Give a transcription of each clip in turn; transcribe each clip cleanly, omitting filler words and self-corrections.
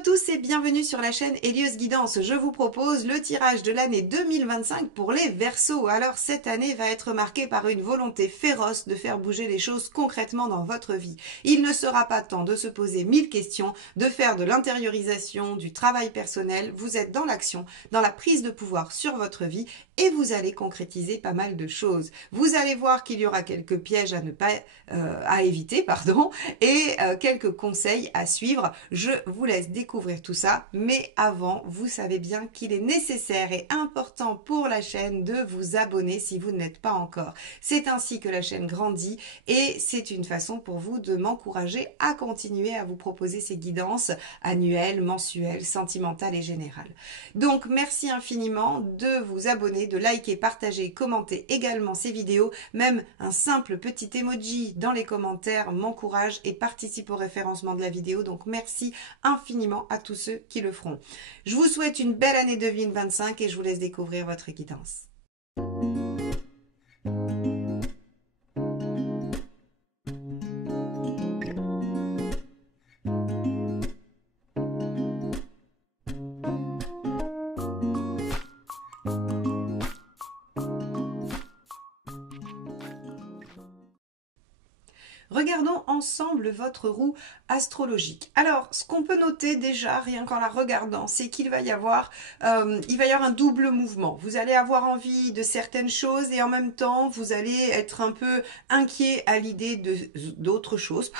à tous et bienvenue sur la chaîne Hélios Guidance. Je vous propose le tirage de l'année 2025 pour les Verseaux. Alors cette année va être marquée par une volonté féroce de faire bouger les choses concrètement dans votre vie. Il ne sera pas temps de se poser 1000 questions, de faire de l'intériorisation, du travail personnel. Vous êtes dans l'action, dans la prise de pouvoir sur votre vie et vous allez concrétiser pas mal de choses. Vous allez voir qu'il y aura quelques pièges à éviter, et quelques conseils à suivre. Je vous laisse découvrir tout ça, mais avant, vous savez bien qu'il est nécessaire et important pour la chaîne de vous abonner si vous ne l'êtes pas encore. C'est ainsi que la chaîne grandit et c'est une façon pour vous de m'encourager à continuer à vous proposer ces guidances annuelles, mensuelles, sentimentales et générales. Donc, merci infiniment de vous abonner, de liker, partager, commenter également ces vidéos. Même un simple petit emoji dans les commentaires m'encourage et participe au référencement de la vidéo. Donc, merci infiniment à tous ceux qui le feront. Je vous souhaite une belle année 2025 et je vous laisse découvrir votre guidance. Regardons ensemble votre roue astrologique. Alors, ce qu'on peut noter déjà, rien qu'en la regardant, c'est qu'il va y avoir un double mouvement. Vous allez avoir envie de certaines choses et en même temps, vous allez être un peu inquiet à l'idée d'autres choses,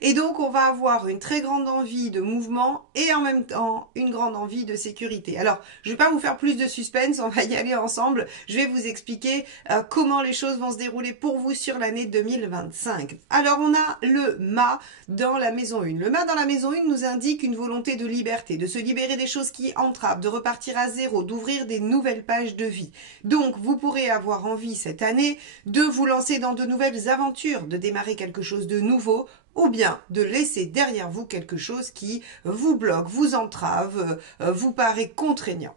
Et donc, on va avoir une très grande envie de mouvement et en même temps, une grande envie de sécurité. Alors, je ne vais pas vous faire plus de suspense, on va y aller ensemble. Je vais vous expliquer comment les choses vont se dérouler pour vous sur l'année 2025. Alors, on a le mât dans la maison 1. Le mât dans la maison 1 nous indique une volonté de liberté, de se libérer des choses qui entravent, de repartir à zéro, d'ouvrir des nouvelles pages de vie. Donc, vous pourrez avoir envie cette année de vous lancer dans de nouvelles aventures, de démarrer quelque chose de nouveau, ou bien de laisser derrière vous quelque chose qui vous bloque, vous entrave, vous paraît contraignant.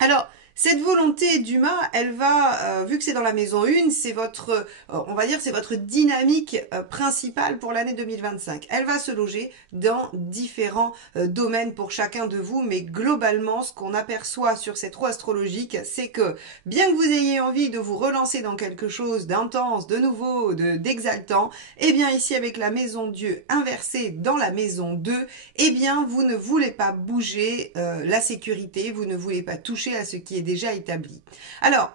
Alors, cette volonté du mât, elle va, vu que c'est dans la maison 1, c'est votre, on va dire, c'est votre dynamique principale pour l'année 2025. Elle va se loger dans différents domaines pour chacun de vous, mais globalement, ce qu'on aperçoit sur cette roue astrologique, c'est que bien que vous ayez envie de vous relancer dans quelque chose d'intense, de nouveau, d'exaltant, eh bien ici avec la maison Dieu inversée dans la maison 2, eh bien vous ne voulez pas bouger la sécurité, vous ne voulez pas toucher à ce qui est déjà établi. Alors,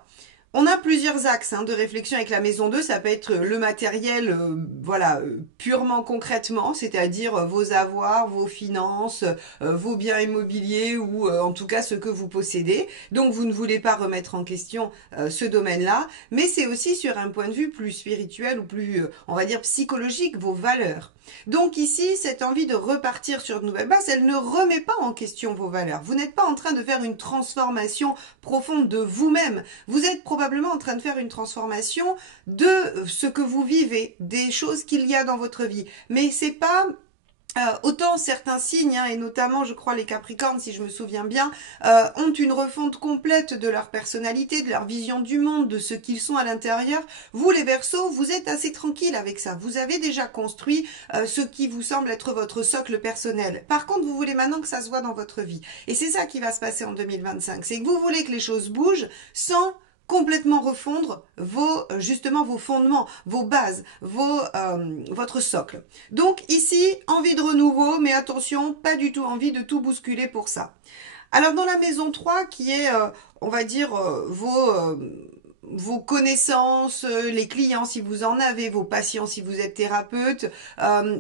on a plusieurs axes de réflexion avec la maison 2, ça peut être le matériel, purement concrètement, c'est-à-dire vos avoirs, vos finances, vos biens immobiliers ou en tout cas ce que vous possédez. Donc vous ne voulez pas remettre en question ce domaine-là, mais c'est aussi sur un point de vue plus spirituel ou plus, on va dire, psychologique, vos valeurs. Donc ici, cette envie de repartir sur de nouvelles bases, elle ne remet pas en question vos valeurs. Vous n'êtes pas en train de faire une transformation profonde de vous-même. Vous êtes probablement en train de faire une transformation de ce que vous vivez, des choses qu'il y a dans votre vie. Mais c'est pas... autant certains signes, et notamment je crois les Capricornes si je me souviens bien, ont une refonte complète de leur personnalité, de leur vision du monde, de ce qu'ils sont à l'intérieur. Vous les Verseaux, vous êtes assez tranquille avec ça. Vous avez déjà construit ce qui vous semble être votre socle personnel. Par contre, vous voulez maintenant que ça se voit dans votre vie. Et c'est ça qui va se passer en 2025. C'est que vous voulez que les choses bougent sans complètement refondre justement vos fondements, vos bases, votre socle. Donc ici, envie de renouveau, mais attention, pas du tout envie de tout bousculer pour ça. Alors dans la maison 3, qui est, on va dire, vos connaissances, les clients si vous en avez, vos patients si vous êtes thérapeute,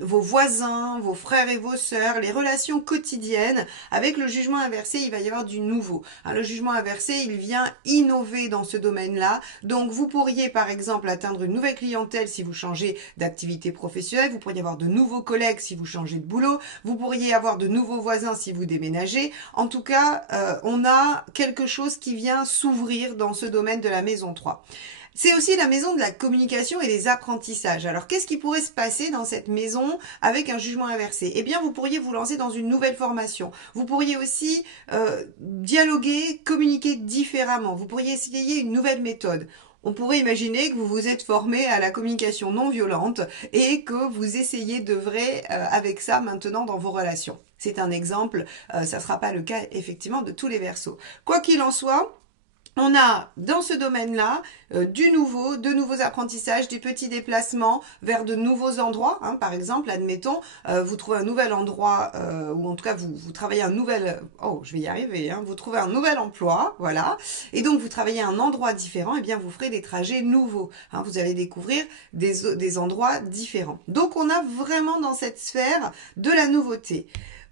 vos voisins, vos frères et vos sœurs, les relations quotidiennes. Avec le jugement inversé, il va y avoir du nouveau. Le jugement inversé, il vient innover dans ce domaine-là. Donc, vous pourriez, par exemple, atteindre une nouvelle clientèle si vous changez d'activité professionnelle. Vous pourriez avoir de nouveaux collègues si vous changez de boulot. Vous pourriez avoir de nouveaux voisins si vous déménagez. En tout cas, on a quelque chose qui vient s'ouvrir dans ce domaine de la maison 3. C'est aussi la maison de la communication et des apprentissages. Alors, qu'est-ce qui pourrait se passer dans cette maison avec un jugement inversé? Eh bien, vous pourriez vous lancer dans une nouvelle formation. Vous pourriez aussi dialoguer, communiquer différemment. Vous pourriez essayer une nouvelle méthode. On pourrait imaginer que vous vous êtes formé à la communication non violente et que vous essayez d'œuvrer avec ça maintenant dans vos relations. C'est un exemple, ça ne sera pas le cas effectivement de tous les Verseaux. Quoi qu'il en soit, on a dans ce domaine-là de nouveaux apprentissages, des petits déplacements vers de nouveaux endroits. Hein. Par exemple, admettons, vous trouvez un nouvel endroit, ou en tout cas vous travaillez un nouvel... Oh, je vais y arriver. Hein, vous trouvez un nouvel emploi, voilà. Et donc vous travaillez à un endroit différent, et bien vous ferez des trajets nouveaux. Hein, vous allez découvrir des endroits différents. Donc on a vraiment dans cette sphère de la nouveauté.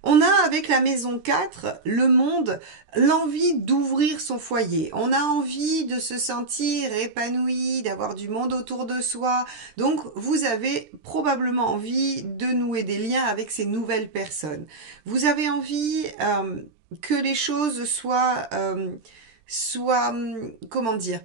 On a avec la maison 4, le monde, l'envie d'ouvrir son foyer. On a envie de se sentir épanoui, d'avoir du monde autour de soi. Donc vous avez probablement envie de nouer des liens avec ces nouvelles personnes. Vous avez envie que les choses soient comment dire,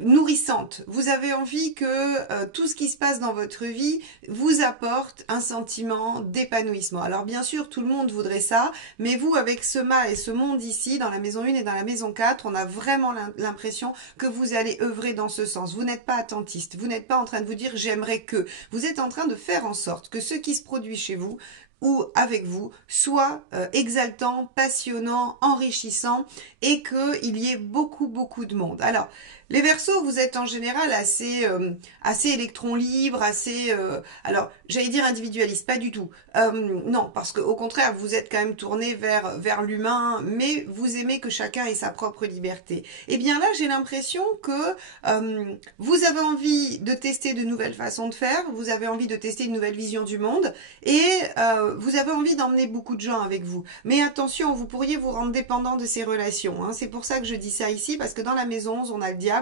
nourrissante. Vous avez envie que tout ce qui se passe dans votre vie vous apporte un sentiment d'épanouissement. Alors bien sûr, tout le monde voudrait ça, mais vous, avec ce mât et ce monde ici, dans la maison 1 et dans la maison 4, on a vraiment l'impression que vous allez œuvrer dans ce sens. Vous n'êtes pas attentiste, vous n'êtes pas en train de vous dire « j'aimerais que ». Vous êtes en train de faire en sorte que ce qui se produit chez vous ou avec vous soit exaltant, passionnant, enrichissant et qu'il y ait beaucoup de monde. Alors, les Verseaux, vous êtes en général assez électron libre, alors j'allais dire individualiste, pas du tout. Non, parce qu'au contraire, vous êtes quand même tourné vers l'humain, mais vous aimez que chacun ait sa propre liberté. Et bien là, j'ai l'impression que vous avez envie de tester de nouvelles façons de faire, vous avez envie de tester une nouvelle vision du monde, et vous avez envie d'emmener beaucoup de gens avec vous. Mais attention, vous pourriez vous rendre dépendant de ces relations. Hein. C'est pour ça que je dis ça ici, parce que dans la maison 11, on a le diable.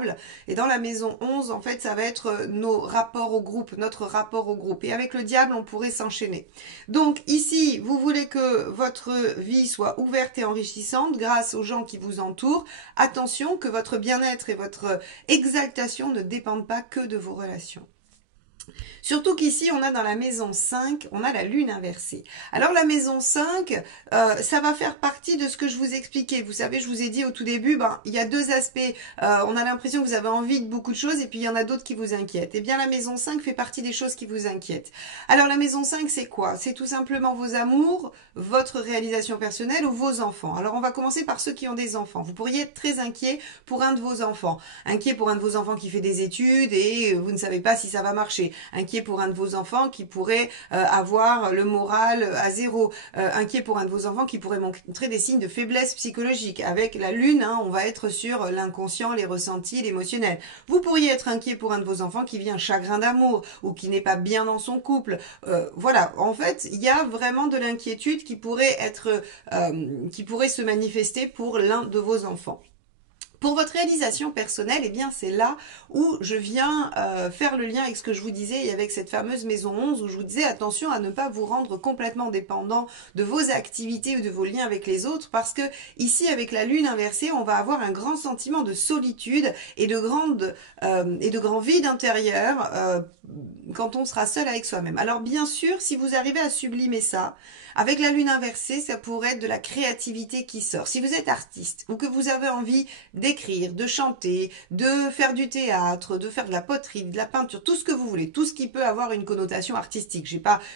Et dans la maison 11, en fait, ça va être nos rapports au groupe, notre rapport au groupe. Et avec le diable, on pourrait s'enchaîner. Donc ici, vous voulez que votre vie soit ouverte et enrichissante grâce aux gens qui vous entourent. Attention que votre bien-être et votre exaltation ne dépendent pas que de vos relations. Surtout qu'ici, on a dans la maison 5, on a la lune inversée. Alors la maison 5, ça va faire partie de ce que je vous expliquais. Vous savez, je vous ai dit au tout début, il y a deux aspects. On a l'impression que vous avez envie de beaucoup de choses et puis il y en a d'autres qui vous inquiètent. Eh bien, la maison 5 fait partie des choses qui vous inquiètent. Alors la maison 5, c'est quoi? C'est tout simplement vos amours, votre réalisation personnelle ou vos enfants. Alors on va commencer par ceux qui ont des enfants. Vous pourriez être très inquiet pour un de vos enfants. Inquiet pour un de vos enfants qui fait des études et vous ne savez pas si ça va marcher. Inquiet pour un de vos enfants qui pourrait avoir le moral à zéro. Inquiet pour un de vos enfants qui pourrait montrer des signes de faiblesse psychologique. Avec la lune, hein, on va être sur l'inconscient, les ressentis, l'émotionnel. Vous pourriez être inquiet pour un de vos enfants qui vit un chagrin d'amour ou qui n'est pas bien dans son couple. Voilà, en fait, il y a vraiment de l'inquiétude qui pourrait se manifester pour l'un de vos enfants. Pour votre réalisation personnelle, eh bien c'est là où je viens faire le lien avec ce que je vous disais et avec cette fameuse maison 11 où je vous disais attention à ne pas vous rendre complètement dépendant de vos activités ou de vos liens avec les autres parce que ici avec la lune inversée, on va avoir un grand sentiment de solitude et de grand vide intérieur quand on sera seul avec soi-même. Alors bien sûr, si vous arrivez à sublimer ça, avec la lune inversée, ça pourrait être de la créativité qui sort. Si vous êtes artiste ou que vous avez envie d'écrire, de chanter, de faire du théâtre, de faire de la poterie, de la peinture, tout ce que vous voulez, tout ce qui peut avoir une connotation artistique.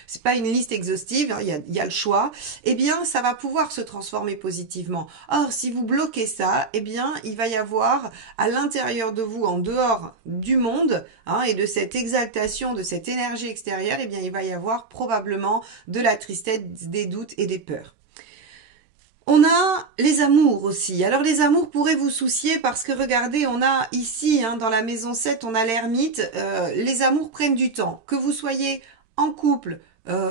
C'est pas une liste exhaustive, hein, il y a le choix. Eh bien, ça va pouvoir se transformer positivement. Or, si vous bloquez ça, eh bien, il va y avoir à l'intérieur de vous, en dehors du monde, hein, et de cette exaltation, de cette énergie extérieure, eh bien, il va y avoir probablement de la tristesse, des doutes et des peurs. On a les amours aussi. Alors les amours pourraient vous soucier parce que regardez, on a ici, hein, dans la maison 7, on a l'ermite. Les amours prennent du temps. Que vous soyez en couple,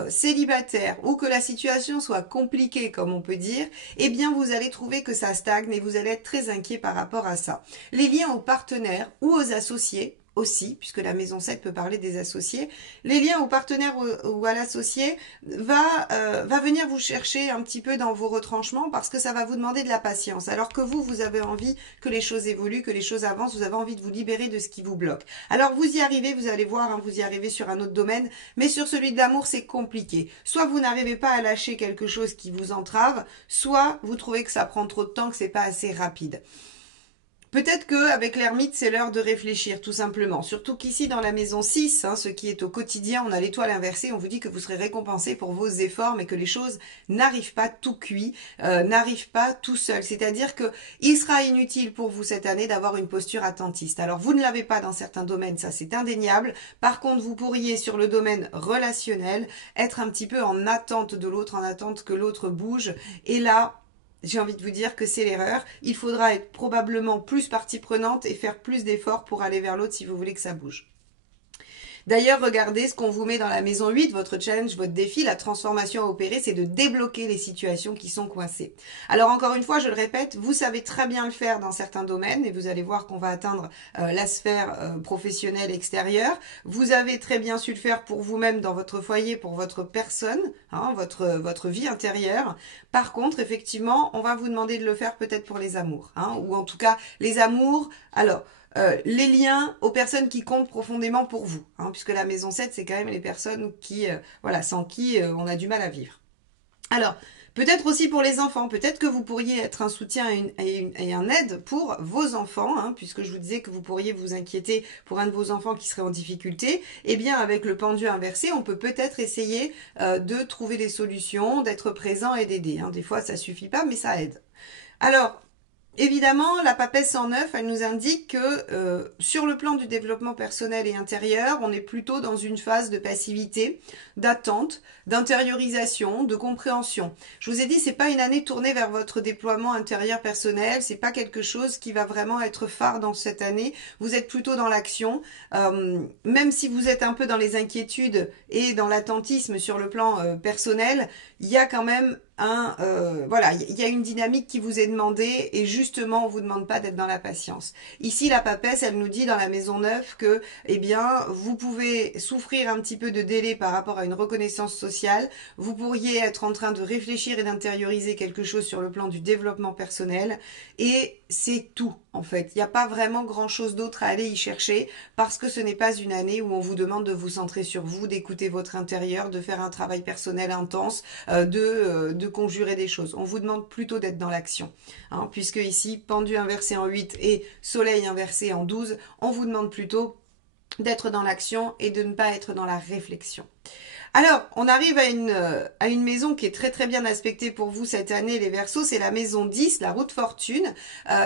célibataire ou que la situation soit compliquée comme on peut dire, eh bien vous allez trouver que ça stagne et vous allez être très inquiet par rapport à ça. Les liens aux partenaires ou aux associés, aussi, puisque la maison 7 peut parler des associés, les liens au partenaire ou à l'associé va venir vous chercher un petit peu dans vos retranchements parce que ça va vous demander de la patience. Alors que vous avez envie que les choses évoluent, que les choses avancent, vous avez envie de vous libérer de ce qui vous bloque. Alors vous y arrivez, vous allez voir, hein, vous y arrivez sur un autre domaine, mais sur celui de l'amour, c'est compliqué. Soit vous n'arrivez pas à lâcher quelque chose qui vous entrave, soit vous trouvez que ça prend trop de temps, que c'est pas assez rapide. Peut-être qu'avec l'ermite, c'est l'heure de réfléchir, tout simplement. Surtout qu'ici, dans la maison 6, ce qui est au quotidien, on a l'étoile inversée, on vous dit que vous serez récompensé pour vos efforts, mais que les choses n'arrivent pas tout cuit, n'arrivent pas tout seul. C'est-à-dire que il sera inutile pour vous cette année d'avoir une posture attentiste. Alors, vous ne l'avez pas dans certains domaines, ça c'est indéniable. Par contre, vous pourriez, sur le domaine relationnel, être un petit peu en attente de l'autre, en attente que l'autre bouge. Et là, j'ai envie de vous dire que c'est l'erreur. Il faudra être probablement plus partie prenante et faire plus d'efforts pour aller vers l'autre si vous voulez que ça bouge. D'ailleurs, regardez ce qu'on vous met dans la maison 8, votre challenge, votre défi, la transformation à opérer, c'est de débloquer les situations qui sont coincées. Alors encore une fois, je le répète, vous savez très bien le faire dans certains domaines et vous allez voir qu'on va atteindre la sphère professionnelle extérieure. Vous avez très bien su le faire pour vous-même dans votre foyer, pour votre personne, votre vie intérieure. Par contre, effectivement, on va vous demander de le faire peut-être pour les amours, ou en tout cas les amours. Alors, les liens aux personnes qui comptent profondément pour vous, puisque la maison 7, c'est quand même les personnes qui, sans qui on a du mal à vivre. Alors, peut-être aussi pour les enfants, peut-être que vous pourriez être un soutien et un aide pour vos enfants, puisque je vous disais que vous pourriez vous inquiéter pour un de vos enfants qui serait en difficulté. Eh bien, avec le pendu inversé, on peut peut-être essayer de trouver des solutions, d'être présent et d'aider. Des fois, ça suffit pas, mais ça aide. Alors, évidemment, la papesse 109, elle nous indique que sur le plan du développement personnel et intérieur, on est plutôt dans une phase de passivité, d'attente, d'intériorisation, de compréhension. Je vous ai dit, c'est pas une année tournée vers votre déploiement intérieur personnel, c'est pas quelque chose qui va vraiment être phare dans cette année. Vous êtes plutôt dans l'action, même si vous êtes un peu dans les inquiétudes et dans l'attentisme sur le plan personnel, il y a quand même il y a une dynamique qui vous est demandée et justement, on vous demande pas d'être dans la patience. Ici, la papesse, elle nous dit dans la maison 9 que, vous pouvez souffrir un petit peu de délai par rapport à une reconnaissance sociale. Vous pourriez être en train de réfléchir et d'intérioriser quelque chose sur le plan du développement personnel et c'est tout. En fait, il n'y a pas vraiment grand-chose d'autre à aller y chercher parce que ce n'est pas une année où on vous demande de vous centrer sur vous, d'écouter votre intérieur, de faire un travail personnel intense, de conjurer des choses. On vous demande plutôt d'être dans l'action. Puisque ici, pendu inversé en 8 et soleil inversé en 12, on vous demande plutôt d'être dans l'action et de ne pas être dans la réflexion. Alors, on arrive à une maison qui est très très bien aspectée pour vous cette année, les Verseaux, c'est la maison 10, la route fortune.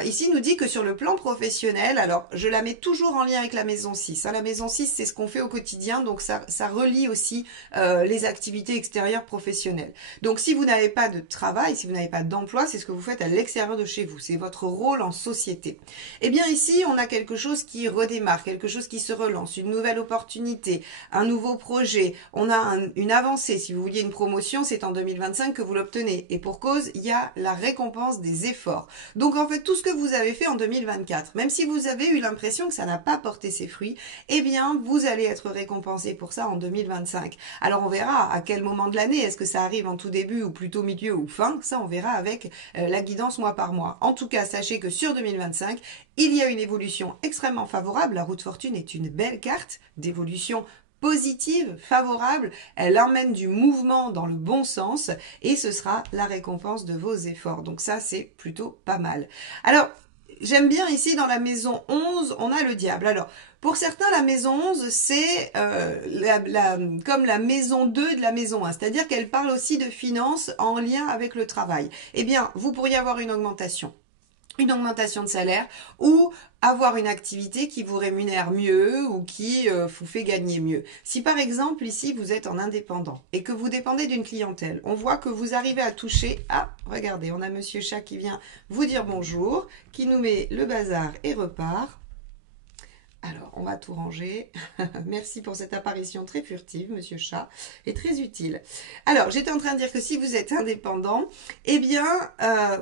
Ici, il nous dit que sur le plan professionnel, alors je la mets toujours en lien avec la maison 6. La maison 6, c'est ce qu'on fait au quotidien, donc ça relie aussi les activités extérieures professionnelles. Donc si vous n'avez pas de travail, si vous n'avez pas d'emploi, c'est ce que vous faites à l'extérieur de chez vous, c'est votre rôle en société. Eh bien ici, on a quelque chose qui redémarre, quelque chose qui se relance, une nouvelle opportunité, un nouveau projet, on a une avancée. Si vous vouliez une promotion, c'est en 2025 que vous l'obtenez. Et pour cause, il y a la récompense des efforts. Donc en fait, tout ce que vous avez fait en 2024, même si vous avez eu l'impression que ça n'a pas porté ses fruits, eh bien, vous allez être récompensé pour ça en 2025. Alors on verra à quel moment de l'année, est-ce que ça arrive en tout début ou plutôt milieu ou fin, ça on verra avec la guidance mois par mois. En tout cas, sachez que sur 2025, il y a une évolution extrêmement favorable. La route fortune est une belle carte d'évolution positive, favorable, elle emmène du mouvement dans le bon sens et ce sera la récompense de vos efforts. Donc ça, c'est plutôt pas mal. Alors, j'aime bien ici dans la maison 11, on a le diable. Alors, pour certains, la maison 11, c'est comme la maison 2 de la maison 1, c'est-à-dire qu'elle parle aussi de finances en lien avec le travail. Eh bien, vous pourriez avoir une augmentation de salaire ou avoir une activité qui vous rémunère mieux ou qui vous fait gagner mieux. Si par exemple ici vous êtes en indépendant et que vous dépendez d'une clientèle, on voit que vous arrivez à toucher... Ah, regardez, on a Monsieur Chat qui vient vous dire bonjour, qui nous met le bazar et repart. Alors, on va tout ranger. Merci pour cette apparition très furtive, Monsieur Chat, et très utile. Alors, j'étais en train de dire que si vous êtes indépendant, eh bien,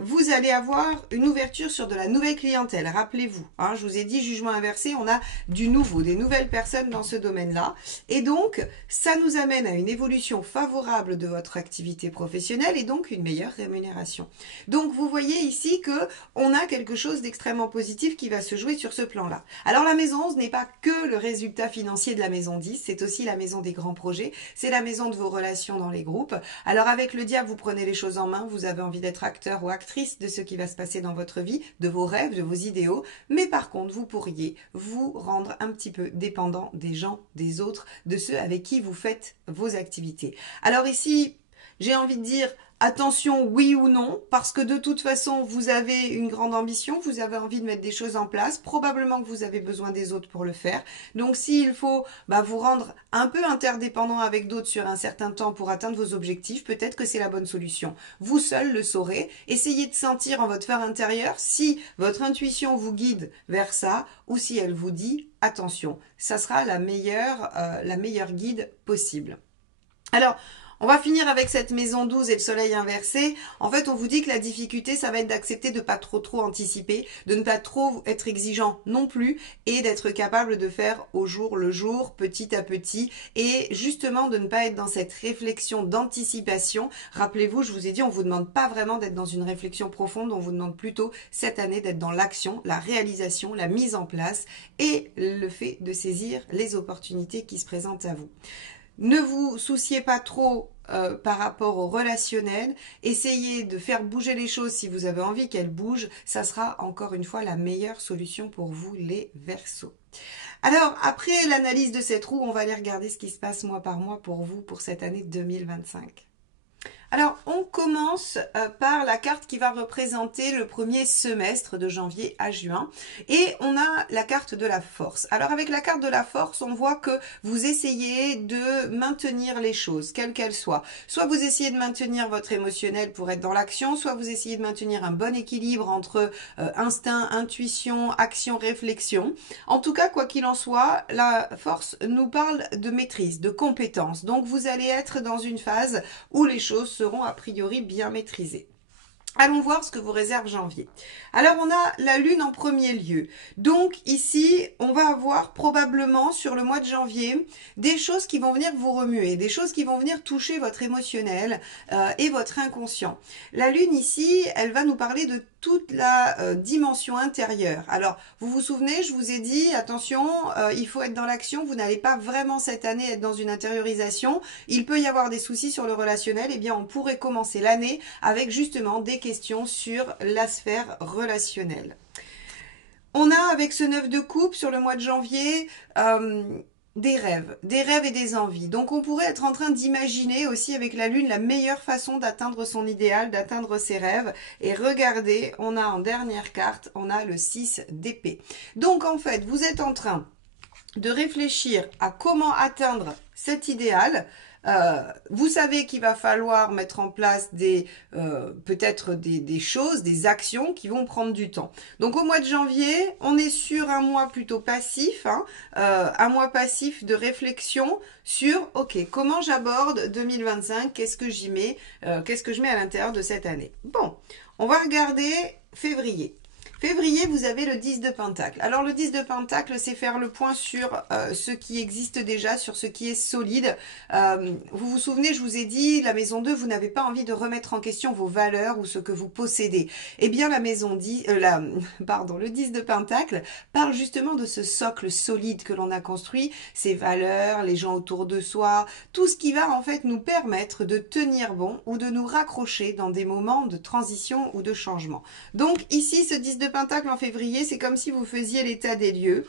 vous allez avoir une ouverture sur de la nouvelle clientèle. Rappelez-vous, je vous ai dit, jugement inversé, on a du nouveau, des nouvelles personnes dans ce domaine-là. Et donc, ça nous amène à une évolution favorable de votre activité professionnelle et donc une meilleure rémunération. Donc, vous voyez ici que on a quelque chose d'extrêmement positif qui va se jouer sur ce plan-là. Alors, la maison 11 n'est pas que le résultat financier de la maison 10, c'est aussi la maison des grands projets, c'est la maison de vos relations dans les groupes. Alors avec le diable, vous prenez les choses en main, vous avez envie d'être acteur ou actrice de ce qui va se passer dans votre vie, de vos rêves, de vos idéaux, mais par contre, vous pourriez vous rendre un petit peu dépendant des gens, des autres, de ceux avec qui vous faites vos activités. Alors ici, j'ai envie de dire attention oui ou non, parce que de toute façon, vous avez une grande ambition, vous avez envie de mettre des choses en place, probablement que vous avez besoin des autres pour le faire. Donc s'il faut vous rendre un peu interdépendant avec d'autres sur un certain temps pour atteindre vos objectifs, peut-être que c'est la bonne solution. Vous seul le saurez. Essayez de sentir en votre fort intérieur si votre intuition vous guide vers ça ou si elle vous dit attention. Ça sera la meilleure guide possible. Alors, on va finir avec cette maison 12 et le soleil inversé. En fait, on vous dit que la difficulté, ça va être d'accepter de ne pas trop anticiper, de ne pas trop être exigeant non plus et d'être capable de faire au jour le jour, petit à petit et justement de ne pas être dans cette réflexion d'anticipation. Rappelez-vous, je vous ai dit, on ne vous demande pas vraiment d'être dans une réflexion profonde, on vous demande plutôt cette année d'être dans l'action, la réalisation, la mise en place et le fait de saisir les opportunités qui se présentent à vous. Ne vous souciez pas trop par rapport au relationnel. Essayez de faire bouger les choses si vous avez envie qu'elles bougent. Ça sera encore une fois la meilleure solution pour vous les Verseaux. Alors, après l'analyse de cette roue, on va aller regarder ce qui se passe mois par mois pour vous pour cette année 2025. Alors, on commence par la carte qui va représenter le premier semestre de janvier à juin. Et on a la carte de la force. Alors, avec la carte de la force, on voit que vous essayez de maintenir les choses, quelles qu'elles soient. Soit vous essayez de maintenir votre émotionnel pour être dans l'action, soit vous essayez de maintenir un bon équilibre entre instinct, intuition, action, réflexion. En tout cas, quoi qu'il en soit, la force nous parle de maîtrise, de compétence. Donc, vous allez être dans une phase où les choses seront a priori bien maîtrisées. Allons voir ce que vous réserve janvier. Alors, on a la lune en premier lieu. Donc, ici, on va avoir probablement sur le mois de janvier des choses qui vont venir vous remuer, des choses qui vont venir toucher votre émotionnel et votre inconscient. La lune ici, elle va nous parler de toute la dimension intérieure. Alors, vous vous souvenez, je vous ai dit, attention, il faut être dans l'action, vous n'allez pas vraiment cette année être dans une intériorisation. Il peut y avoir des soucis sur le relationnel, eh bien, on pourrait commencer l'année avec justement des questions sur la sphère relationnelle. On a avec ce 9 de coupe sur le mois de janvier des rêves et des envies. Donc on pourrait être en train d'imaginer aussi avec la lune la meilleure façon d'atteindre son idéal, d'atteindre ses rêves. Et regardez, on a en dernière carte, on a le 6 d'épée. Donc en fait, vous êtes en train de réfléchir à comment atteindre cet idéal. Vous savez qu'il va falloir mettre en place peut-être des choses, des actions qui vont prendre du temps. Donc au mois de janvier, on est sur un mois plutôt passif, un mois passif de réflexion sur ok, comment j'aborde 2025, qu'est-ce que j'y mets, qu'est-ce que je mets à l'intérieur de cette année. Bon, on va regarder février. Février, vous avez le 10 de Pentacle. Alors, le 10 de Pentacle, c'est faire le point sur ce qui existe déjà, sur ce qui est solide. Vous vous souvenez, je vous ai dit, la maison 2, vous n'avez pas envie de remettre en question vos valeurs ou ce que vous possédez. Eh bien, la maison 10, le 10 de Pentacle parle justement de ce socle solide que l'on a construit, ses valeurs, les gens autour de soi, tout ce qui va en fait nous permettre de tenir bon ou de nous raccrocher dans des moments de transition ou de changement. Donc, ici, ce 10 de Pentacle en février, c'est comme si vous faisiez l'état des lieux.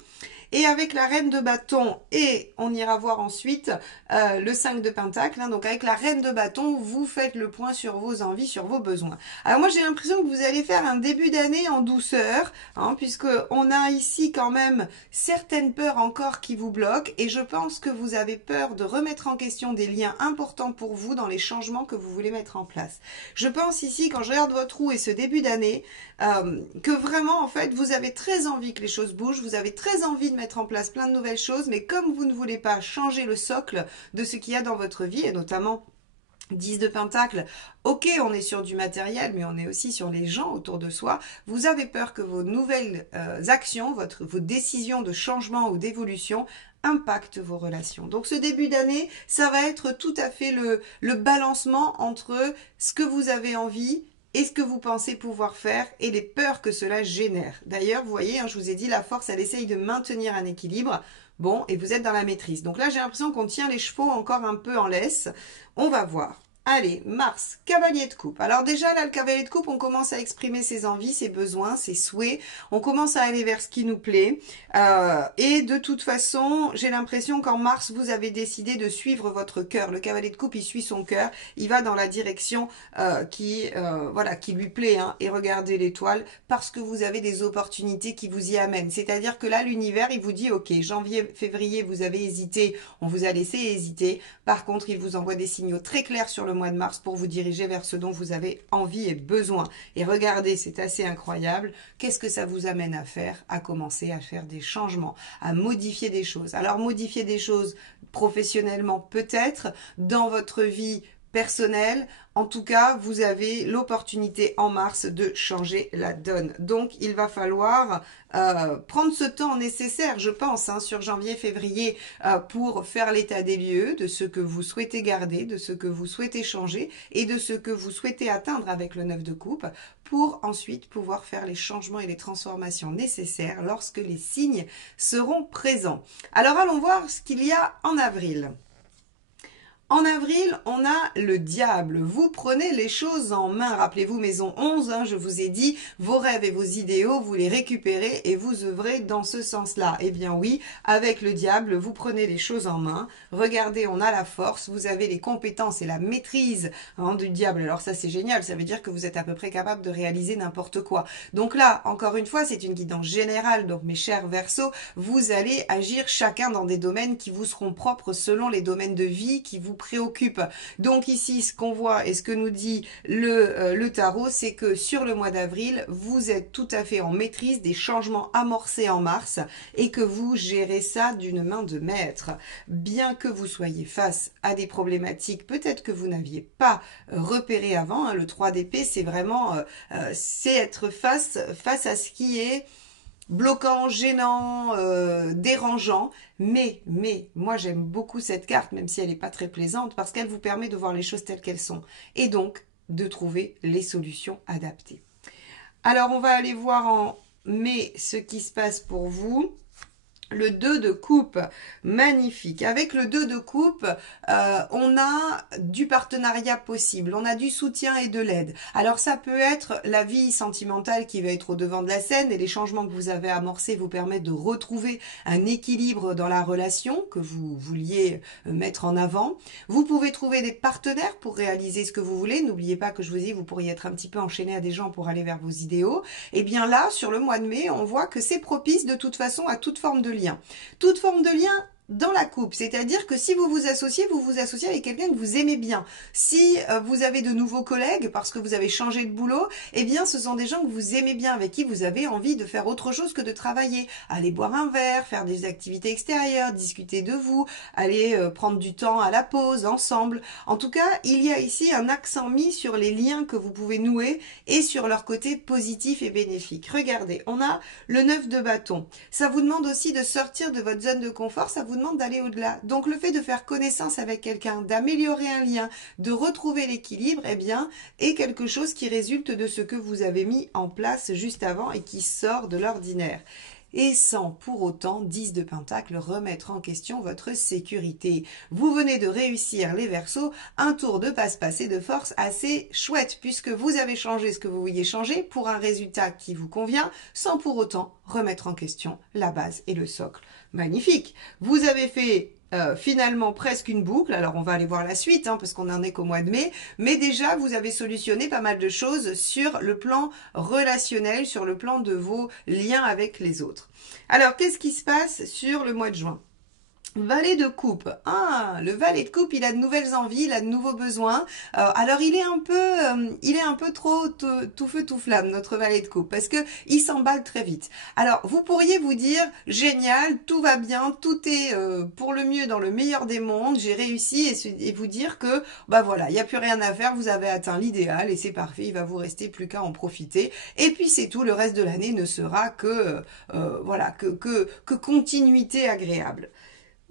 Et avec la reine de bâton, et on ira voir ensuite le 5 de Pentacle, donc avec la reine de bâton, vous faites le point sur vos envies, sur vos besoins. Alors moi j'ai l'impression que vous allez faire un début d'année en douceur, puisque on a ici quand même certaines peurs encore qui vous bloquent, et je pense que vous avez peur de remettre en question des liens importants pour vous dans les changements que vous voulez mettre en place. Je pense ici, quand je regarde votre roue et ce début d'année, que vraiment en fait vous avez très envie que les choses bougent, vous avez très envie de mettre en place plein de nouvelles choses, mais comme vous ne voulez pas changer le socle de ce qu'il y a dans votre vie, et notamment 10 de Pentacle, ok, on est sur du matériel, mais on est aussi sur les gens autour de soi. Vous avez peur que vos nouvelles actions, vos décisions de changement ou d'évolution impactent vos relations. Donc ce début d'année, ça va être tout à fait le balancement entre ce que vous avez envie et ce que vous pensez pouvoir faire et les peurs que cela génère. D'ailleurs, vous voyez, hein, je vous ai dit, la force, elle essaye de maintenir un équilibre. Bon, et vous êtes dans la maîtrise. Donc là, j'ai l'impression qu'on tient les chevaux encore un peu en laisse. On va voir. Allez, Mars, cavalier de coupe. Alors déjà, là, le cavalier de coupe, on commence à exprimer ses envies, ses besoins, ses souhaits. On commence à aller vers ce qui nous plaît. Et de toute façon, j'ai l'impression qu'en Mars, vous avez décidé de suivre votre cœur. Le cavalier de coupe, il suit son cœur. Il va dans la direction voilà, qui lui plaît. Hein. Et regardez l'étoile, parce que vous avez des opportunités qui vous y amènent. C'est-à-dire que là, l'univers, il vous dit, ok, janvier, février, vous avez hésité. On vous a laissé hésiter. Par contre, il vous envoie des signaux très clairs sur le mois de mars pour vous diriger vers ce dont vous avez envie et besoin. Et regardez, c'est assez incroyable. Qu'est-ce que ça vous amène à faire? À commencer à faire des changements, à modifier des choses. Alors, modifier des choses professionnellement peut-être, dans votre vie personnelle. En tout cas, vous avez l'opportunité en mars de changer la donne. Donc, il va falloir prendre ce temps nécessaire, je pense, hein, sur janvier-février, pour faire l'état des lieux de ce que vous souhaitez garder, de ce que vous souhaitez changer et de ce que vous souhaitez atteindre avec le 9 de coupe, pour ensuite pouvoir faire les changements et les transformations nécessaires lorsque les signes seront présents. Alors, allons voir ce qu'il y a en avril. En avril, on a le diable. Vous prenez les choses en main. Rappelez-vous, maison 11, hein, je vous ai dit, vos rêves et vos idéaux, vous les récupérez et vous œuvrez dans ce sens-là. Eh bien oui, avec le diable, vous prenez les choses en main. Regardez, on a la force, vous avez les compétences et la maîtrise du diable. Alors ça, c'est génial. Ça veut dire que vous êtes à peu près capable de réaliser n'importe quoi. Donc là, encore une fois, c'est une guidance générale. Donc mes chers Verseaux, vous allez agir chacun dans des domaines qui vous seront propres selon les domaines de vie qui vous préoccupe. Donc ici, ce qu'on voit et ce que nous dit le tarot, c'est que sur le mois d'avril, vous êtes tout à fait en maîtrise des changements amorcés en mars et que vous gérez ça d'une main de maître. Bien que vous soyez face à des problématiques peut-être que vous n'aviez pas repérées avant, hein, le 3 d'épée, c'est vraiment c'est être face à ce qui est bloquant, gênant, dérangeant, mais moi j'aime beaucoup cette carte, même si elle n'est pas très plaisante, parce qu'elle vous permet de voir les choses telles qu'elles sont, et donc de trouver les solutions adaptées. Alors on va aller voir en mai ce qui se passe pour vous. Le 2 de coupe, magnifique. Avec le 2 de coupe, on a du partenariat possible, on a du soutien et de l'aide. Alors ça peut être la vie sentimentale qui va être au devant de la scène et les changements que vous avez amorcés vous permettent de retrouver un équilibre dans la relation que vous vouliez mettre en avant. Vous pouvez trouver des partenaires pour réaliser ce que vous voulez. N'oubliez pas que je vous dis, vous pourriez être un petit peu enchaîné à des gens pour aller vers vos idéaux. Et bien là, sur le mois de mai, on voit que c'est propice de toute façon à toute forme de lien. Toute forme de lien dans la coupe, c'est-à-dire que si vous vous associez avec quelqu'un que vous aimez bien. Si vous avez de nouveaux collègues parce que vous avez changé de boulot, eh bien ce sont des gens que vous aimez bien, avec qui vous avez envie de faire autre chose que de travailler. Aller boire un verre, faire des activités extérieures, discuter de vous, aller prendre du temps à la pause ensemble. En tout cas, il y a ici un accent mis sur les liens que vous pouvez nouer et sur leur côté positif et bénéfique. Regardez, on a le 9 de bâton. Ça vous demande aussi de sortir de votre zone de confort, ça vous demande d'aller au-delà. Donc le fait de faire connaissance avec quelqu'un, d'améliorer un lien, de retrouver l'équilibre, eh bien, est quelque chose qui résulte de ce que vous avez mis en place juste avant et qui sort de l'ordinaire. Et sans pour autant, 10 de Pentacle, remettre en question votre sécurité. Vous venez de réussir, les Verseaux, un tour de passe-passe et de force assez chouette, puisque vous avez changé ce que vous vouliez changer pour un résultat qui vous convient, sans pour autant remettre en question la base et le socle. Magnifique! Vous avez fait finalement presque une boucle, alors on va aller voir la suite parce qu'on n'en est qu'au mois de mai, mais déjà vous avez solutionné pas mal de choses sur le plan relationnel, sur le plan de vos liens avec les autres. Alors qu'est-ce qui se passe sur le mois de juin ? Valet de coupe. Ah, le valet de coupe, il a de nouvelles envies, il a de nouveaux besoins. Alors il est un peu trop tout feu tout flamme, notre valet de coupe, parce que il s'emballe très vite. Alors vous pourriez vous dire génial, tout va bien, tout est pour le mieux dans le meilleur des mondes, j'ai réussi, et vous dire que bah voilà, il n'y a plus rien à faire, vous avez atteint l'idéal et c'est parfait, il va vous rester plus qu'à en profiter. Et puis c'est tout, le reste de l'année ne sera que voilà que continuité agréable.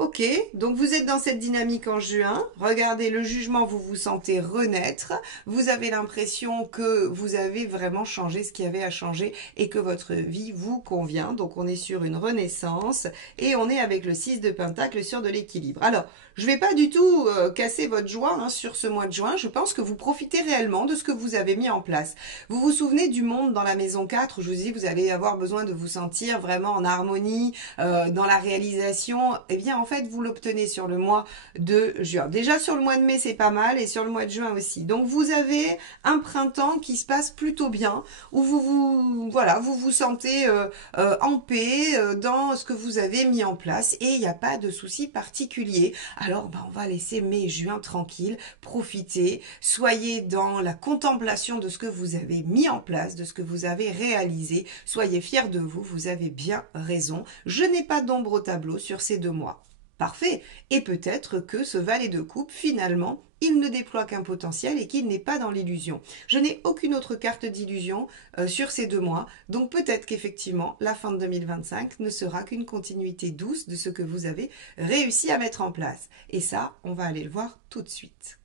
Ok, donc vous êtes dans cette dynamique en juin. Regardez, le jugement, vous vous sentez renaître. Vous avez l'impression que vous avez vraiment changé ce qu'il y avait à changer et que votre vie vous convient. Donc on est sur une renaissance et on est avec le 6 de Pentacle sur de l'équilibre. Alors, je ne vais pas du tout casser votre joie sur ce mois de juin. Je pense que vous profitez réellement de ce que vous avez mis en place. Vous vous souvenez du monde dans la maison 4 où je vous dis vous allez avoir besoin de vous sentir vraiment en harmonie, dans la réalisation. Eh bien, en fait, vous l'obtenez sur le mois de juin. Déjà, sur le mois de mai, c'est pas mal et sur le mois de juin aussi. Donc, vous avez un printemps qui se passe plutôt bien où vous vous sentez en paix dans ce que vous avez mis en place et il n'y a pas de souci particulier. Alors, on va laisser mai et juin tranquille, profitez, soyez dans la contemplation de ce que vous avez mis en place, de ce que vous avez réalisé. Soyez fiers de vous, vous avez bien raison. Je n'ai pas d'ombre au tableau sur ces 2 mois. Parfait. Et peut-être que ce valet de coupe, finalement, il ne déploie qu'un potentiel et qu'il n'est pas dans l'illusion. Je n'ai aucune autre carte d'illusion sur ces 2 mois, donc peut-être qu'effectivement, la fin de 2025 ne sera qu'une continuité douce de ce que vous avez réussi à mettre en place. Et ça, on va aller le voir tout de suite.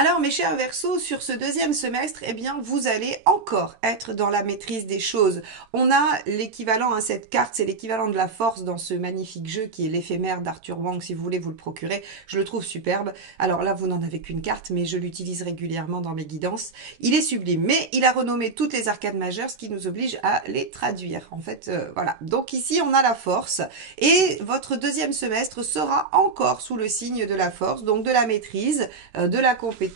Alors mes chers Verseaux, sur ce deuxième semestre, eh bien vous allez encore être dans la maîtrise des choses. On a l'équivalent à cette carte, c'est l'équivalent de la force dans ce magnifique jeu qui est l'éphémère d'Arthur Wang. Si vous voulez vous le procurer, je le trouve superbe. Alors là vous n'en avez qu'une carte, mais je l'utilise régulièrement dans mes guidances. Il est sublime, mais il a renommé toutes les arcades majeures, ce qui nous oblige à les traduire. En fait, voilà. Donc ici on a la force et votre deuxième semestre sera encore sous le signe de la force, donc de la maîtrise, de la compétence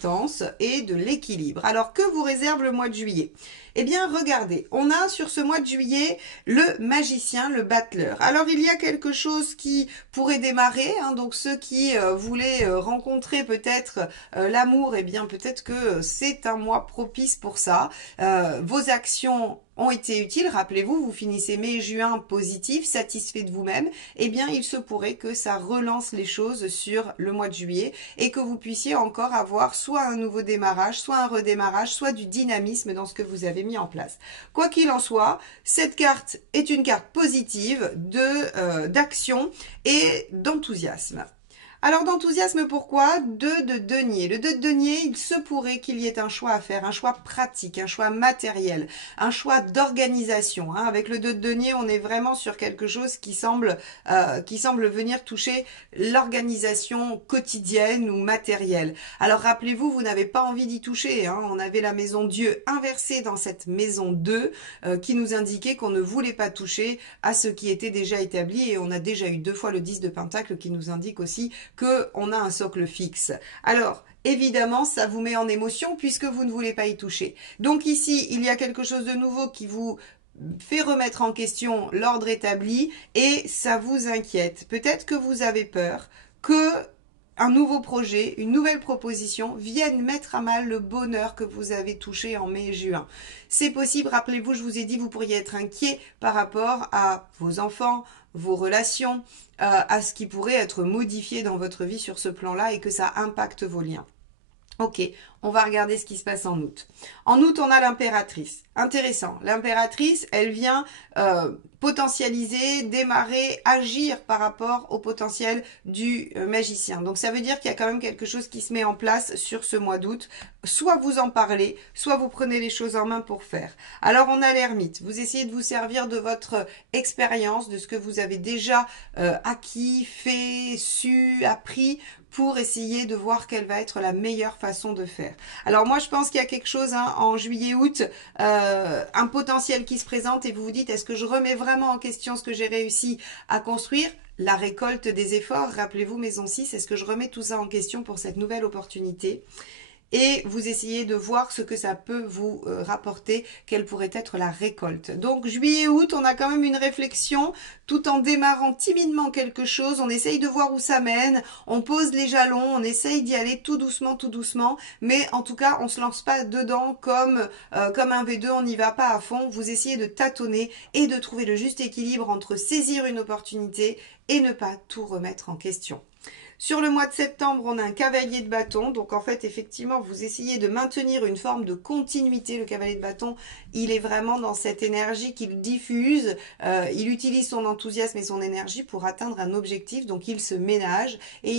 et de l'équilibre. Alors, que vous réserve le mois de juillet? Eh bien, regardez, on a sur ce mois de juillet le magicien, le battleur. Alors, il y a quelque chose qui pourrait démarrer, donc ceux qui voulaient rencontrer peut-être l'amour, eh bien, peut-être que c'est un mois propice pour ça. Vos actions ont été utiles, rappelez-vous, vous finissez mai et juin positif, satisfait de vous-même, eh bien il se pourrait que ça relance les choses sur le mois de juillet et que vous puissiez encore avoir soit un nouveau démarrage, soit un redémarrage, soit du dynamisme dans ce que vous avez mis en place. Quoi qu'il en soit, cette carte est une carte positive d'action et d'enthousiasme. Alors d'enthousiasme, pourquoi? 2 de denier. Le 2 de denier, il se pourrait qu'il y ait un choix à faire, un choix pratique, un choix matériel, un choix d'organisation. Avec le 2 de denier, on est vraiment sur quelque chose qui semble venir toucher l'organisation quotidienne ou matérielle. Alors rappelez-vous, vous n'avez pas envie d'y toucher. On avait la maison Dieu inversée dans cette maison 2 qui nous indiquait qu'on ne voulait pas toucher à ce qui était déjà établi et on a déjà eu 2 fois le 10 de Pentacle qui nous indique aussi qu'on a un socle fixe. Alors, évidemment, ça vous met en émotion puisque vous ne voulez pas y toucher. Donc ici, il y a quelque chose de nouveau qui vous fait remettre en question l'ordre établi et ça vous inquiète. Peut-être que vous avez peur que un nouveau projet, une nouvelle proposition vienne mettre à mal le bonheur que vous avez touché en mai et juin. C'est possible, rappelez-vous, je vous ai dit, vous pourriez être inquiet par rapport à vos enfants, vos relations, à ce qui pourrait être modifié dans votre vie sur ce plan-là et que ça impacte vos liens. Ok, on va regarder ce qui se passe en août. En août, on a l'impératrice. Intéressant. L'impératrice, elle vient potentialiser, démarrer, agir par rapport au potentiel du magicien. Donc ça veut dire qu'il y a quand même quelque chose qui se met en place sur ce mois d'août. Soit vous en parlez, soit vous prenez les choses en main pour faire. Alors on a l'ermite. Vous essayez de vous servir de votre expérience, de ce que vous avez déjà acquis, fait, su, appris, pour essayer de voir quelle va être la meilleure façon de faire. Alors moi je pense qu'il y a quelque chose en juillet-août, un potentiel qui se présente et vous vous dites est-ce que je remets vraiment en question ce que j'ai réussi à construire? La récolte des efforts, rappelez-vous maison 6, est-ce que je remets tout ça en question pour cette nouvelle opportunité? Et vous essayez de voir ce que ça peut vous rapporter, quelle pourrait être la récolte. Donc juillet, août, on a quand même une réflexion, tout en démarrant timidement quelque chose, on essaye de voir où ça mène, on pose les jalons, on essaye d'y aller tout doucement, mais en tout cas, on se lance pas dedans comme un V2, on n'y va pas à fond, vous essayez de tâtonner et de trouver le juste équilibre entre saisir une opportunité et ne pas tout remettre en question. Sur le mois de septembre, on a un cavalier de bâton. Donc en fait, effectivement, vous essayez de maintenir une forme de continuité. Le cavalier de bâton, il est vraiment dans cette énergie qu'il diffuse. Il utilise son enthousiasme et son énergie pour atteindre un objectif. Donc il se ménage et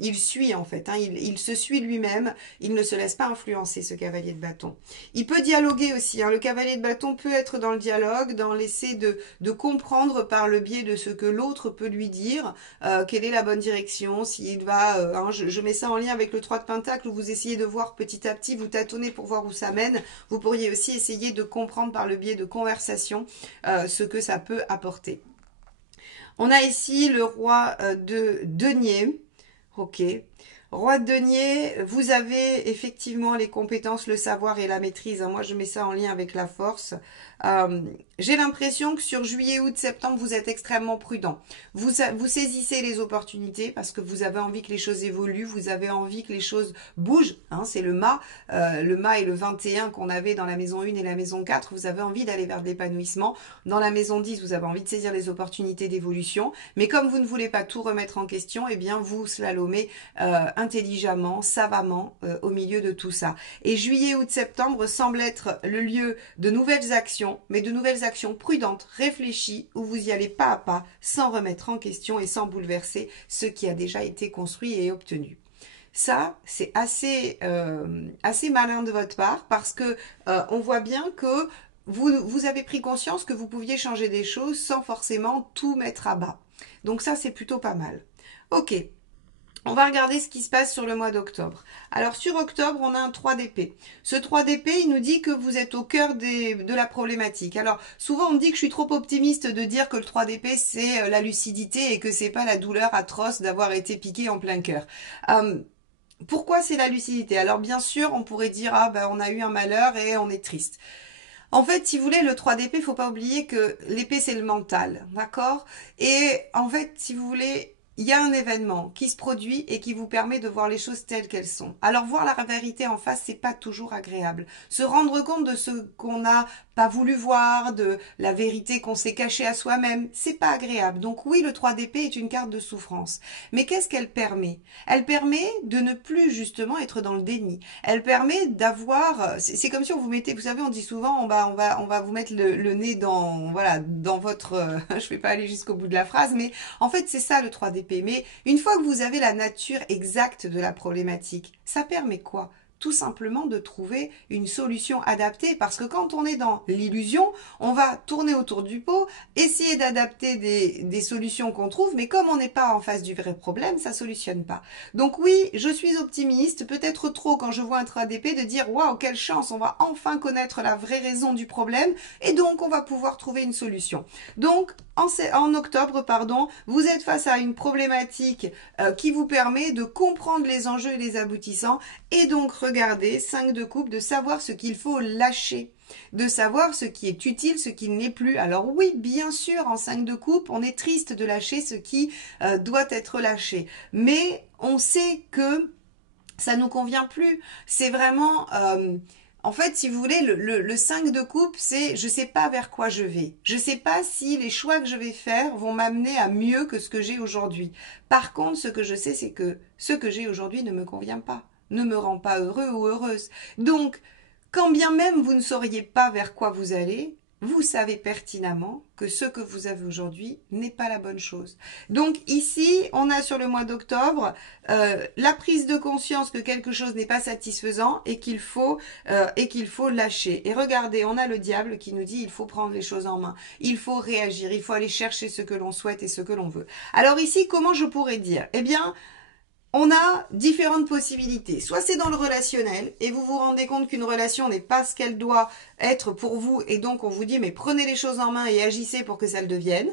il suit en fait. Hein. Il se suit lui-même. Il ne se laisse pas influencer, ce cavalier de bâton. Il peut dialoguer aussi. Hein. Le cavalier de bâton peut être dans le dialogue, dans l'essai de comprendre par le biais de ce que l'autre peut lui dire, quelle est la bonne direction, s'il va... hein, je mets ça en lien avec le 3 de Pentacle, où vous essayez de voir petit à petit, vous tâtonnez pour voir où ça mène. Vous pourriez aussi essayer de comprendre par le biais de conversation ce que ça peut apporter. On a ici le roi de denier. Ok. Roi de denier, vous avez effectivement les compétences, le savoir et la maîtrise. Moi, je mets ça en lien avec la force. J'ai l'impression que sur juillet, août, septembre, vous êtes extrêmement prudent. Vous saisissez les opportunités parce que vous avez envie que les choses évoluent, vous avez envie que les choses bougent. Hein, c'est le mât et le 21 qu'on avait dans la maison 1 et la maison 4. Vous avez envie d'aller vers de l'épanouissement. Dans la maison 10, vous avez envie de saisir les opportunités d'évolution. Mais comme vous ne voulez pas tout remettre en question, eh bien, vous slalomez intelligemment, savamment au milieu de tout ça. Et juillet, août, septembre semble être le lieu de nouvelles actions, mais de nouvelles actions prudentes, réfléchies, où vous y allez pas à pas, sans remettre en question et sans bouleverser ce qui a déjà été construit et obtenu. Ça, c'est assez malin de votre part, parce que on voit bien que vous avez pris conscience que vous pouviez changer des choses sans forcément tout mettre à bas. Donc ça, c'est plutôt pas mal. Ok. On va regarder ce qui se passe sur le mois d'octobre. Alors sur octobre, on a un 3 d'épée. Ce 3 d'épée, il nous dit que vous êtes au cœur de la problématique. Alors souvent on me dit que je suis trop optimiste de dire que le 3 d'épée c'est la lucidité et que c'est pas la douleur atroce d'avoir été piqué en plein cœur. Pourquoi c'est la lucidité? Alors bien sûr, on pourrait dire ah ben on a eu un malheur et on est triste. En fait, si vous voulez, le 3 d'épée, il ne faut pas oublier que l'épée, c'est le mental, d'accord? Et en fait, si vous voulez, il y a un événement qui se produit et qui vous permet de voir les choses telles qu'elles sont. Alors, voir la vérité en face, c'est pas toujours agréable. Se rendre compte de ce qu'on n'a pas voulu voir, de la vérité qu'on s'est cachée à soi-même, c'est pas agréable. Donc oui, le 3 d'épée est une carte de souffrance. Mais qu'est-ce qu'elle permet? Elle permet de ne plus justement être dans le déni. Elle permet d'avoir, c'est comme si on vous mettait, vous savez, on dit souvent, on va vous mettre le nez dans, voilà, dans votre, je vais pas aller jusqu'au bout de la phrase, mais en fait c'est ça le 3 d'épée. Mais une fois que vous avez la nature exacte de la problématique, ça permet quoi? Tout simplement de trouver une solution adaptée, parce que quand on est dans l'illusion, on va tourner autour du pot, essayer d'adapter des solutions qu'on trouve, mais comme on n'est pas en face du vrai problème, ça solutionne pas. Donc oui, je suis optimiste, peut-être trop quand je vois un 3 d'épée, de dire waouh, quelle chance, on va enfin connaître la vraie raison du problème et donc on va pouvoir trouver une solution. Donc en octobre, pardon, vous êtes face à une problématique qui vous permet de comprendre les enjeux et les aboutissants, et donc regardez, 5 de coupe, de savoir ce qu'il faut lâcher, de savoir ce qui est utile, ce qui ne l'est plus. Alors oui, bien sûr, en 5 de coupe, on est triste de lâcher ce qui doit être lâché, mais on sait que ça nous convient plus. C'est vraiment... en fait, si vous voulez, le 5 de coupe, c'est je sais pas vers quoi je vais. Je sais pas si les choix que je vais faire vont m'amener à mieux que ce que j'ai aujourd'hui. Par contre, ce que je sais, c'est que ce que j'ai aujourd'hui ne me convient pas, ne me rend pas heureux ou heureuse. Donc, quand bien même vous ne sauriez pas vers quoi vous allez, vous savez pertinemment que ce que vous avez aujourd'hui n'est pas la bonne chose. Donc ici, on a sur le mois d'octobre la prise de conscience que quelque chose n'est pas satisfaisant et qu'il faut lâcher. Et regardez, on a le diable qui nous dit il faut prendre les choses en main, il faut réagir, il faut aller chercher ce que l'on souhaite et ce que l'on veut. Alors ici, comment je pourrais dire? Eh bien, on a différentes possibilités. Soit c'est dans le relationnel et vous vous rendez compte qu'une relation n'est pas ce qu'elle doit être pour vous et donc on vous dit mais prenez les choses en main et agissez pour que ça le devienne.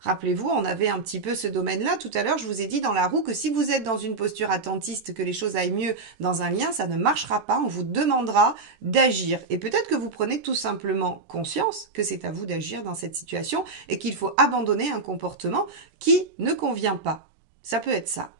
Rappelez-vous, on avait un petit peu ce domaine-là. Tout à l'heure, je vous ai dit dans la roue que si vous êtes dans une posture attentiste, que les choses aillent mieux dans un lien, ça ne marchera pas. On vous demandera d'agir. Et peut-être que vous prenez tout simplement conscience que c'est à vous d'agir dans cette situation et qu'il faut abandonner un comportement qui ne convient pas. Ça peut être ça.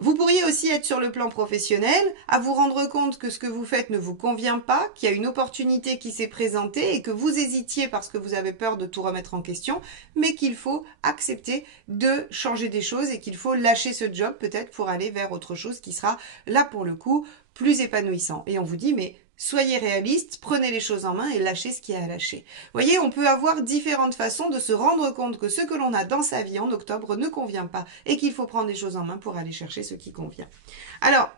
Vous pourriez aussi être sur le plan professionnel, à vous rendre compte que ce que vous faites ne vous convient pas, qu'il y a une opportunité qui s'est présentée et que vous hésitiez parce que vous avez peur de tout remettre en question, mais qu'il faut accepter de changer des choses et qu'il faut lâcher ce job peut-être pour aller vers autre chose qui sera là pour le coup plus épanouissant. Et on vous dit mais soyez réaliste, prenez les choses en main et lâchez ce qu'il y a à lâcher. Vous voyez, on peut avoir différentes façons de se rendre compte que ce que l'on a dans sa vie en octobre ne convient pas et qu'il faut prendre les choses en main pour aller chercher ce qui convient. Alors,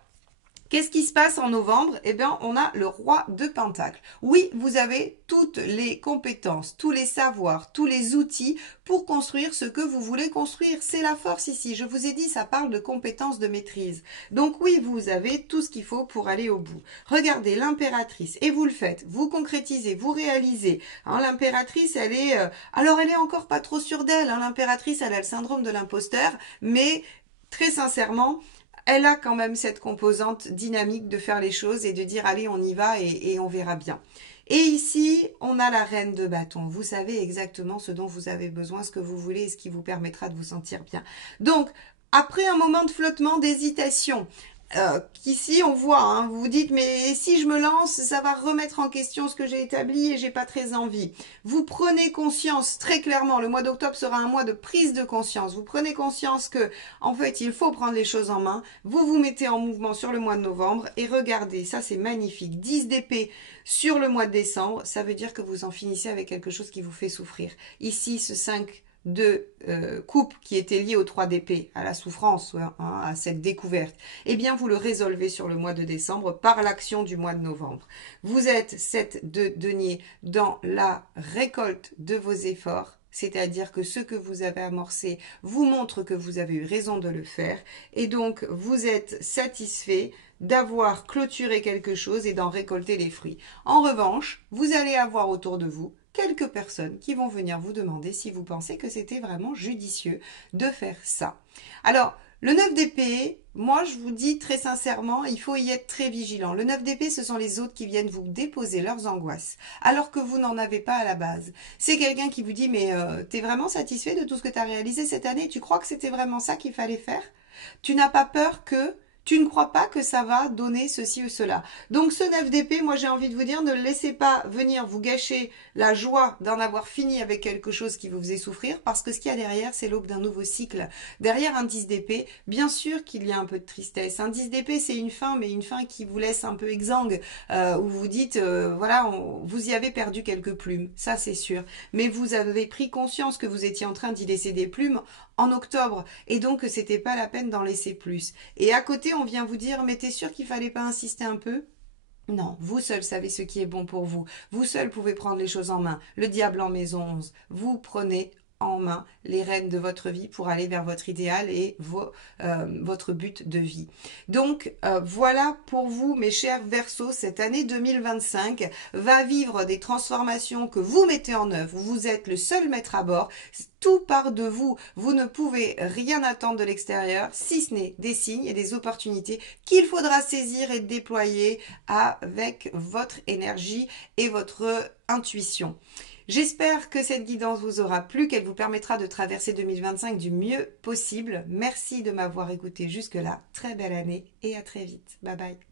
qu'est-ce qui se passe en novembre? Eh bien, on a le roi de Pentacles. Oui, vous avez toutes les compétences, tous les savoirs, tous les outils pour construire ce que vous voulez construire. C'est la force ici. Je vous ai dit, ça parle de compétences de maîtrise. Donc oui, vous avez tout ce qu'il faut pour aller au bout. Regardez l'impératrice et vous le faites. Vous concrétisez, vous réalisez. Hein, l'impératrice, elle est... alors, elle est encore pas trop sûre d'elle. Hein, l'impératrice, elle a le syndrome de l'imposteur, mais très sincèrement... elle a quand même cette composante dynamique de faire les choses et de dire allez on y va et on verra bien. Et ici, on a la reine de bâton. Vous savez exactement ce dont vous avez besoin, ce que vous voulez et ce qui vous permettra de vous sentir bien. Donc, après un moment de flottement, d'hésitation, qu'ici on voit, hein, vous vous dites mais si je me lance, ça va remettre en question ce que j'ai établi et j'ai pas très envie. Vous prenez conscience très clairement, le mois d'octobre sera un mois de prise de conscience. Vous prenez conscience que en fait il faut prendre les choses en main. Vous vous mettez en mouvement sur le mois de novembre et regardez, ça c'est magnifique. 10 d'épée sur le mois de décembre, ça veut dire que vous en finissez avec quelque chose qui vous fait souffrir. Ici ce 5 de coupe qui était lié au 3 d'épée, à la souffrance, hein, à cette découverte, eh bien vous le résolvez sur le mois de décembre par l'action du mois de novembre. Vous êtes 7 de denier dans la récolte de vos efforts, c'est-à-dire que ce que vous avez amorcé vous montre que vous avez eu raison de le faire et donc vous êtes satisfait d'avoir clôturé quelque chose et d'en récolter les fruits. En revanche, vous allez avoir autour de vous quelques personnes qui vont venir vous demander si vous pensez que c'était vraiment judicieux de faire ça. Alors, le 9 d'épée, moi je vous dis très sincèrement, il faut y être très vigilant. Le 9 d'épée, ce sont les autres qui viennent vous déposer leurs angoisses, alors que vous n'en avez pas à la base. C'est quelqu'un qui vous dit, mais t'es vraiment satisfait de tout ce que tu as réalisé cette année? Tu crois que c'était vraiment ça qu'il fallait faire? Tu n'as pas peur que... tu ne crois pas que ça va donner ceci ou cela. Donc ce 9 d'épée, moi j'ai envie de vous dire, ne laissez pas venir vous gâcher la joie d'en avoir fini avec quelque chose qui vous faisait souffrir, parce que ce qu'il y a derrière, c'est l'aube d'un nouveau cycle. Derrière un 10 d'épée, bien sûr qu'il y a un peu de tristesse. Un 10 d'épée, c'est une fin, mais une fin qui vous laisse un peu exsangue, où vous dites, voilà, vous y avez perdu quelques plumes, ça c'est sûr. Mais vous avez pris conscience que vous étiez en train d'y laisser des plumes en octobre, et donc que c'était pas la peine d'en laisser plus. Et à côté, on vient vous dire, mais t'es sûr qu'il fallait pas insister un peu? Non, vous seul savez ce qui est bon pour vous. Vous seul pouvez prendre les choses en main. Le diable en maison 11. Vous prenez en main les rênes de votre vie pour aller vers votre idéal et votre but de vie. Donc voilà pour vous mes chers Verseaux, cette année 2025 va vivre des transformations que vous mettez en œuvre. Vous êtes le seul maître à bord. Tout part de vous. Vous ne pouvez rien attendre de l'extérieur, si ce n'est des signes et des opportunités qu'il faudra saisir et déployer avec votre énergie et votre intuition. J'espère que cette guidance vous aura plu, qu'elle vous permettra de traverser 2025 du mieux possible. Merci de m'avoir écouté jusque-là. Très belle année et à très vite. Bye bye.